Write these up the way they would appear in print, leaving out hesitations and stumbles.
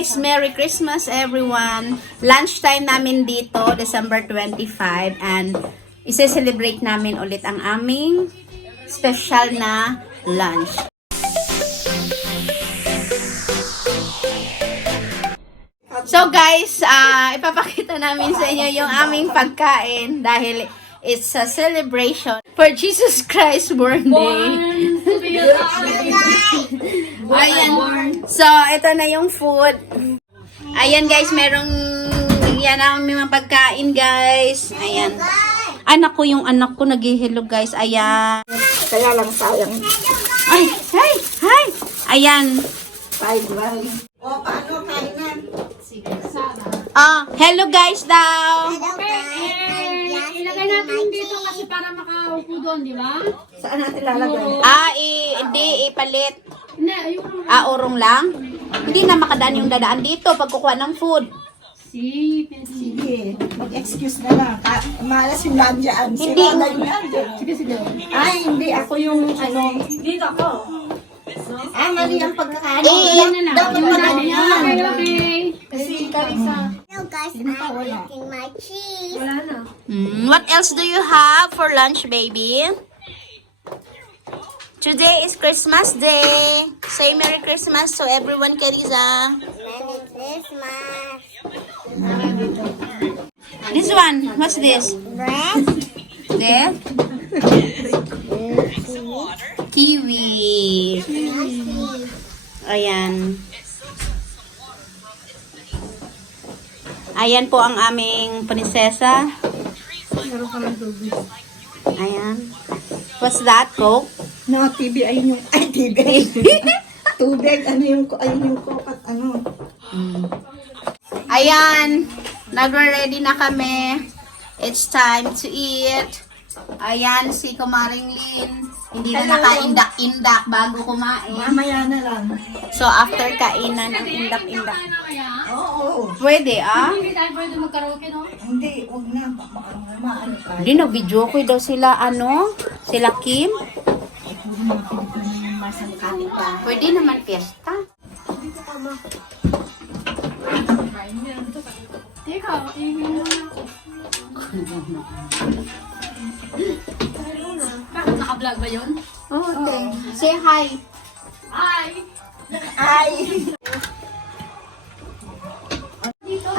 guys, Merry Christmas everyone. Lunchtime namin dito, December 25, and isi-celebrate namin ulit ang aming special na lunch. So guys, ipapakita namin sa inyo yung aming pagkain dahil it's a celebration for Jesus Christ's birthday. Ayan. So, ito na yung food. Ayan guys, merong yan ang mga pagkain guys. Ayan. Anak ko, yung anak ko naghihilog guys. Ayan. Kaya lang sayang. Ay, hi, hi. Ayan. O, paano kainan? Hello guys daw. Ilagay natin dito kasi para makaupo doon, di ba? Saan natin lalagay? Hindi, ipalit. Hindi, ayun. Urong lang. Hindi na makadaan yung dadaan dito pag kukuha ng food. Sige, mag-excuse na lang. Malas yung nandiyan. Si Hindi. Lola yung nandiyan. Sige. Ay, hindi. Ako yung ano. Dito ako. Mali ang pagkakain. Dapat magano yan. Okay. Kasi Carissa. Hello guys, I'm eating my cheese. What else do you have for lunch, baby? Today is Christmas Day. Say Merry Christmas to everyone, Carissa. Merry Christmas. This one, what's this? Bread. There? Kiwi. Ayan. Ayan po ang aming prinsesa. Ayan. What's that, Coke? No, TV. Ayun yung, ay, TV. Tubig. Ayun yung coke at ano. Ayan. Nagre-ready na kami. It's time to eat. Ayan, si Kumaring Lin. Hindi na naka-indak-indak bago kumain. Mamaya na lang. So, after kainan, ang indak-indak. Oo. Pwede, Hindi tayo pwede mag-karaoke, no? Hindi, huwag na. Maano ka. Hindi, nag-video ko daw sila, sila Kim. Pwede naman fiesta. Teka, ingin mo na ako. Bakit naka-vlog ba yun? Oh, say hi. Ay! Ay!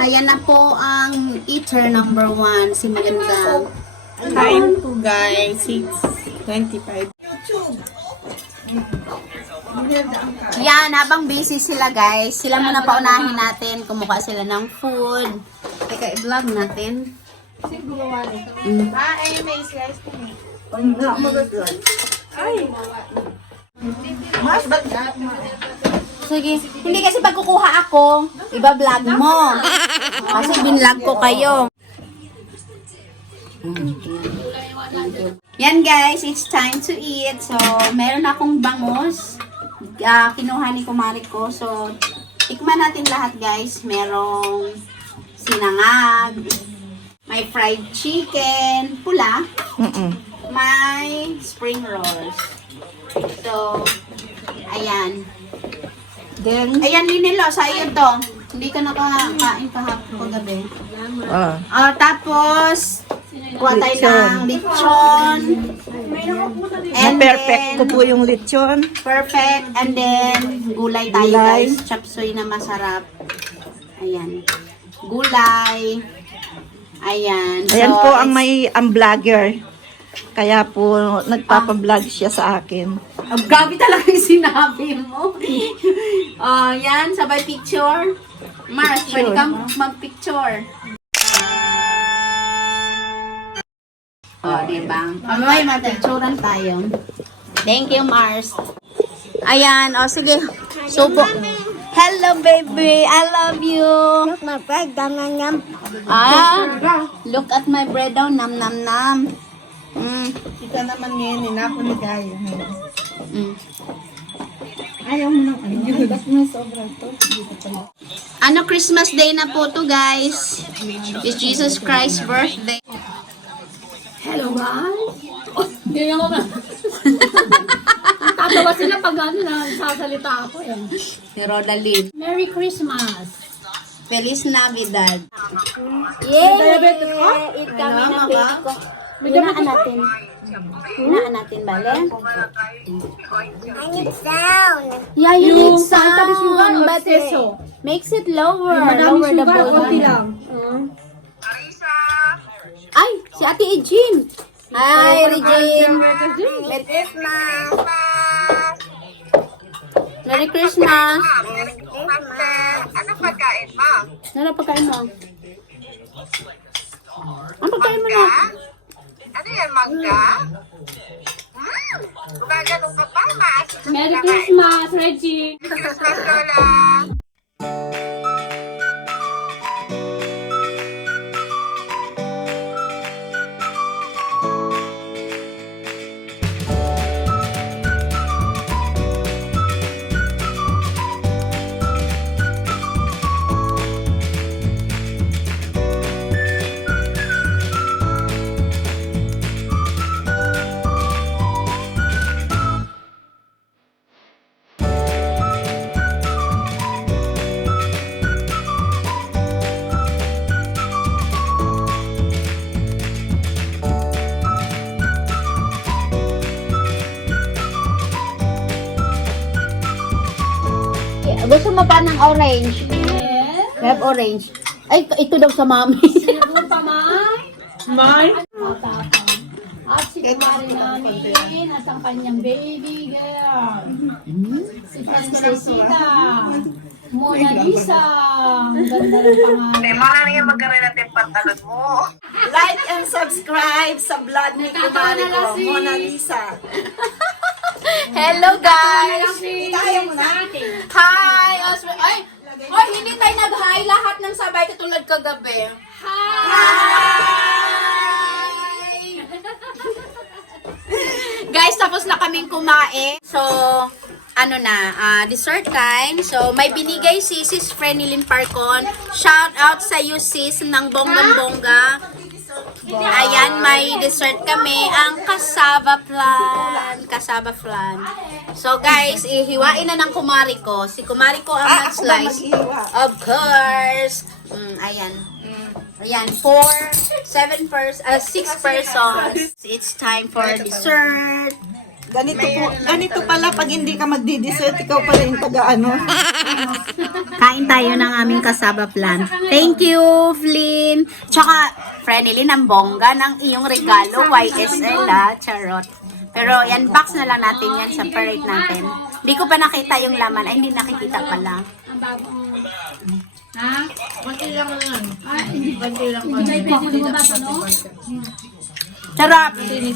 Ayan na po ang eater number 1, si Maganda. Time po guys, 6:25. Yan, habang busy sila guys, sila muna paunahin natin, kumuha sila ng food. Teka, i-vlog natin. Hindi ako magagawin. Mas ba't Sige, hindi kasi pag kukuha ako, iba-vlog mo. Kasi binlog ko kayo. Yan guys, it's time to eat. So, meron akong bangus. Kinuha ni kumari ko. So, tikman natin lahat guys. Merong sinangag. May fried chicken. Pula. May spring rolls. So, ayan. Then, Ayan, Linelo, sa iyo to. Hindi ka nakakain kahapon gabi. Tapos, kuha tayo ng lechon. And perfect ko then, po yung lechon. perfect. And then, gulay tayo Gulay. guys. Chop suey na masarap. Ayan. Gulay. Ayan. Ayan So, po ang vlogger. Kaya po, nagpapablog siya sa akin. Grabe talaga yung sinabi mo. Yan, sabay picture. Mars, pwede kang mag-picture. Diba? May mag-picturean tayo. Thank you, Mars. Ayan, sige. Subo. Hello, baby. I love you. My bread, yum. Look at my bread daw. Nam, nam, nam. Ika naman ngayon, nakuligaya. Ayaw mo ng ano? Ba't may sobra to? Ano, Christmas Day na po to, guys. It's Jesus Christ's birthday. Hello, guys! Hindi ako ba? Tatawa sila pag ano na sasalita ako eh. Si Rodalyn. Merry Christmas! Feliz Navidad. Diabetic ka? Eat kami na baby ko. Hinaan natin. Hinaan natin, bale? I need sound. Yeah, you Yung need sound. tabi sugar o But seso? makes it lower. Yung madaming Lower the sugar, volume. konti lang. Ay, si Ate Ejin. Hi, Regine. Merry Christmas. Merry Christmas. Merry Christmas. Ano pagkain mo? Ano pagkain mo? Ano pagkain mo na? Ano yan, mangga? Gumagano'n ka pa, Mas? Merry Christmas, Reggie! Christmas Lola. Gusto mo pa ng orange? Yes! We have orange. Ay, ito daw sa mami. Sino pa man? At si kumari namin at ang kanyang baby girl. Si Francesita. Mona Lisa. Ang ganda ng pangalan. Marami yung magkaroon natin pantalon mo. Like and subscribe sa vlog ni Kumari ko, Mona Lisa. Hello, guys! Kaya mo na. Hi! Ay! Hoy, hindi tayo nag-hi lahat ng sabay katulad kagabi. Hi! Guys, tapos na kaming kumain. So, ano na, dessert time. So, may binigay si Sis Frenilyn Parcon. Shout out sa you, sis, ng bonggang-bongga. Ayan, may dessert kami. Ang cassava flan. Cassava flan. So, guys, ihiwain na ng kumari ko. Si kumari ko ang mag-slice. Of course. Ayan. Ayan, 6 persons. It's time for dessert. Ganito pala pag hindi ka magdi-dessert, ikaw pala yung taga-ano. Kain tayo ng aming kasaba plan. Thank you, Flynn. Tsaka, Frenilyn, ang bongga ng iyong regalo. YSL, Charot. Pero, box na lang natin yan sa parade natin. Hindi ko pa nakita yung laman. Ay, hindi nakikita pala. Ang bagong... Ha? Hindi pwede lumabas, ano? Sarap! Ay,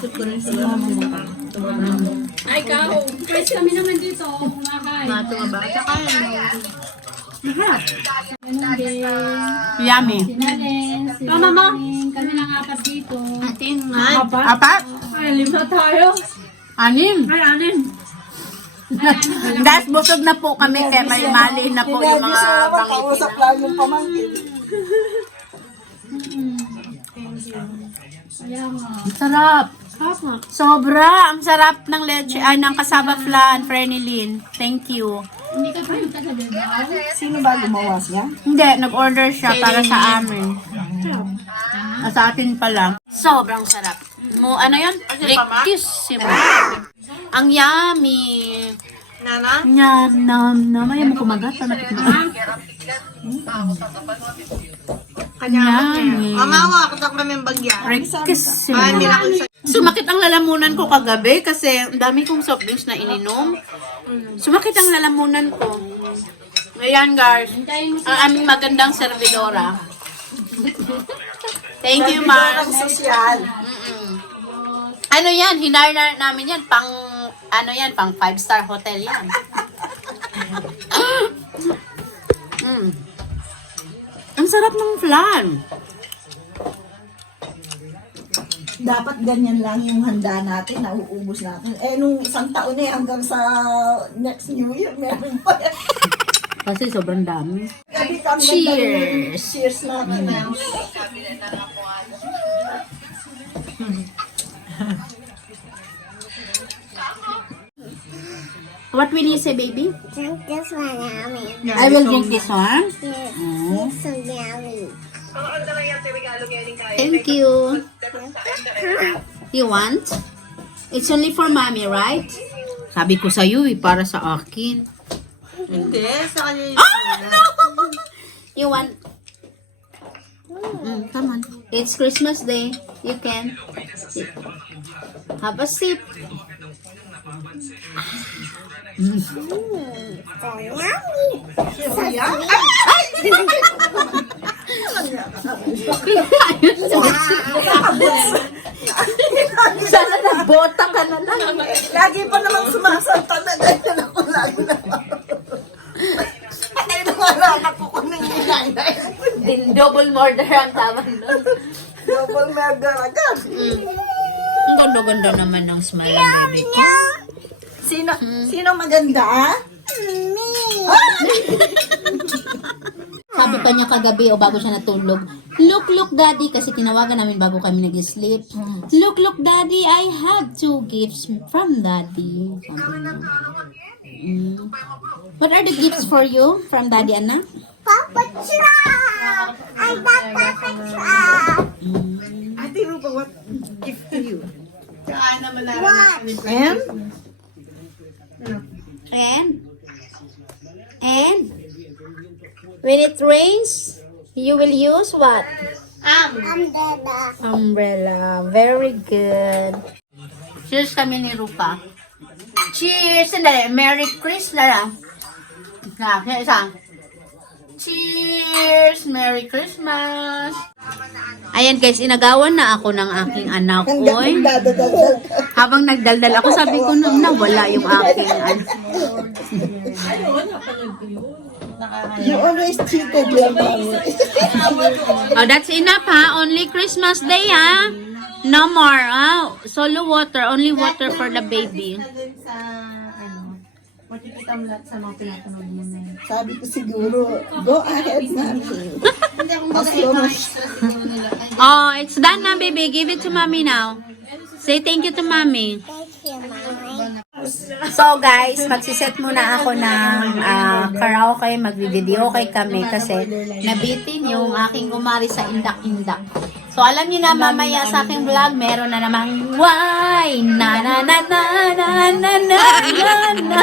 ikaw. Guys, kami naman dito. Kumakain. Ganun din. Yummy. Sinalin. Sinalin. Kami lang apat dito. Apat? Ay, 5 tayo. 6. Ay, 6. Guys, busog na po kami kaya may mali na po yung mga Kausap pangitin. lang yung pamangkin. Kaya nga. Sarap. Kapag. Sobra. Ang sarap ng leche, ay, ng kasaba flan, Frenilyn. Thank you. Hindi ka pa yung taga-Bilbao? Sino ba gumawa siya? Hindi, nag-order siya para sa amin. Sa atin pala. Sobrang sarap. Ano yun? Riquissimo. Ang yummy. Nana? Nam. Ayaw mo kumagat. Yummy. Amawa, katak namin bagya. Riquissimo. Sumakit ang lalamunan ko kagabi kasi ang dami kong soft drinks na ininom. Sumakit ang lalamunan ko. Ayan, guys. Ang aming magandang servidora. Thank you, Mars. Social. Ano yan? Hinire namin yan. Pang 5-star hotel yan. Ang sarap ng flan. Dapat ganyan lang yung handa natin, nauubos natin. Eh, nung isang taon hanggang sa next New Year, meron pa yan. Kasi sobrang dami. Cheers! Cheers natin. What will you say, baby? Drink this one, Mommy. I will drink this one. Yes, Oh. it's so yummy. Thank you. You want? It's only for mommy, right? Sabi ko sa'yo para sa akin. Hindi, sa kanya yun. Ah, no! You want? Come on. It's Christmas Day. You can. Have a sip. So yummy. Sana nagbota ka na lang. Lagi pa namang sumasanta na ganyan ako lagi na. Ay, nawala po ko ng nilay. Double murder ang tawag doon. Double murder agad. Ang ganda-ganda naman ng smile ng baby ko. Sino maganda? Sabi pa niya kagabi o bago siya natulog, look, daddy, kasi tinawagan namin bago kami nag-sleep. Look, daddy, I have 2 gifts from daddy. What are the gifts for you from daddy, Anna? Papa Trap! I got Papa Trap! Ate Rupa, what gift to you? What? And when it rains, you will use what? Umbrella. Umbrella. Very good. Cheers kami ni Rupa. Cheers! Sandali. Merry Christmas. Isa. Cheers! Merry Christmas! Ayan guys, inagawan na ako ng aking anak ko. Habang nagdaldal ako, sabi ko nung nawala yung aking You always cheated your mommy. Oh, that's enough ha. Only Christmas Day ha. No more. Solo water. Only water for the baby. Sabi ko siguro, go ahead, mommy. As long as Oh, it's done na baby. Give it to mommy now. Say thank you to mommy. Thank you, Mommy. So guys, magsiset muna ako ng karaoke, magvi-video kay kami kasi nabitin yung aking kumari sa indak-indak. So alam niyo na mamaya sa aking vlog, meron na namang why na na na na na na na na.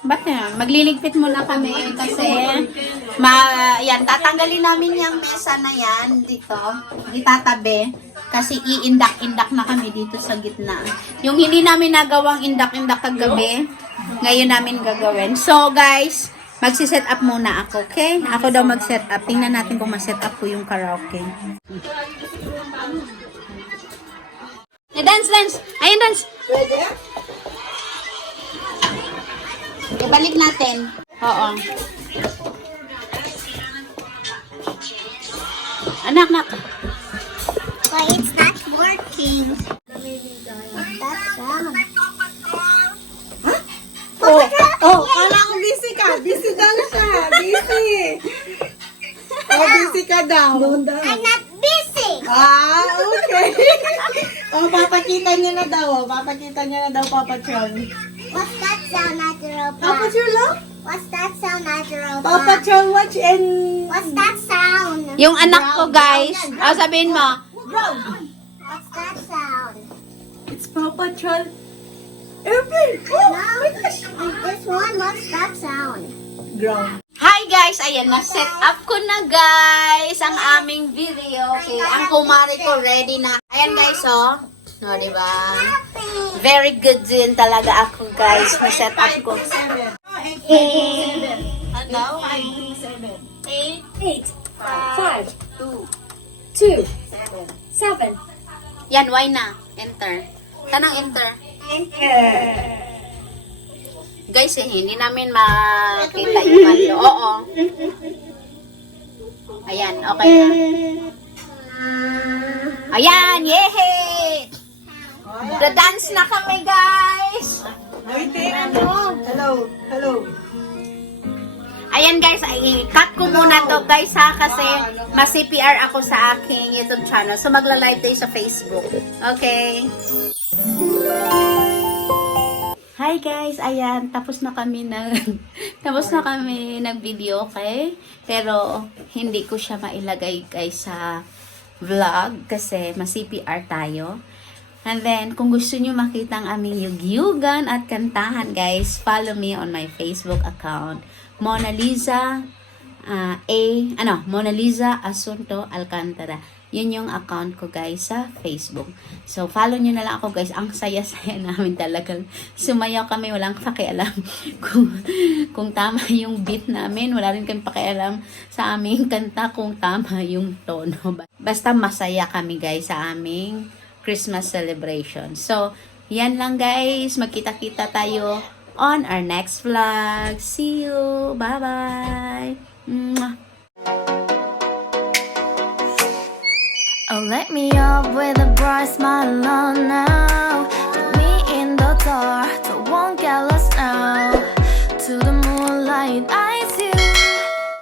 Ba't yan? Magliligpit muna kami kasi yan, tatanggalin namin yung mesa na yan dito, itatabi kasi iindak-indak na kami dito sa gitna. Yung hindi namin nagawang indak-indak kagabi, ngayon namin gagawin. So guys, magsiset up muna ako, okay? Ako daw mag-set up. Tingnan natin kung ma-set up ko yung karaoke. Dance! Ayun, dance! Ibalik natin. Oo. Anak. But it's not working. That's sound. Oh, kala ko busy ka. Busy daw siya. Busy. Oh, busy ka daw. I'm not busy. Okay. Oh, papakita niya na daw. Papakita niya na daw, Papa Chon. What's that sound, natural? Papa Chon lang? What's that sound, natural? Papa Chon, watch and... What's that sound? Yung anak ko, guys. Sabihin mo. What's that sound? It's Papa Chon. Airplane. Oh, No, this one. What's that sound? ground. Hi guys! Ayan, na-set up ko na guys ang aming video. Okay, ang kumari ko ready na. Ayan guys, oh. No, diba? Very good din talaga ako guys. Na-set up ko. 8, 5, 2, 7. Yan, why na? Enter. Tanang enter. Guys, hindi namin makita yung ano. Oo. Ayan, okay na. Ayan, yehey! The-dance na kami, guys! Hello. Ayan, guys, i-cut ko muna to, guys, ha, kasi mas-CPR ako sa aking YouTube channel. So, magla-live tayo sa Facebook. Okay? Hi guys, ayan, tapos na kami nag-video, okay? Pero hindi ko siya mailagay guys sa vlog kasi ma-CPR tayo. And then, kung gusto nyo makita ang aming yugyugan at kantahan guys, follow me on my Facebook account, Mona Lisa Mona Lisa Asunto Alcantara. Yun yung account ko guys sa Facebook. So, follow nyo na lang ako guys. Ang saya-saya namin talagang. Sumayaw kami, walang pakialam kung tama yung beat namin. Wala rin kami pakialam sa aming kanta kung tama yung tono. Basta masaya kami guys sa aming Christmas celebration. So, yan lang guys. Magkita-kita tayo on our next vlog. See you! Bye-bye! Mwah! Oh, let me up with a bright smile on now. Put me in the dark, so won't get lost now. To the moonlight, I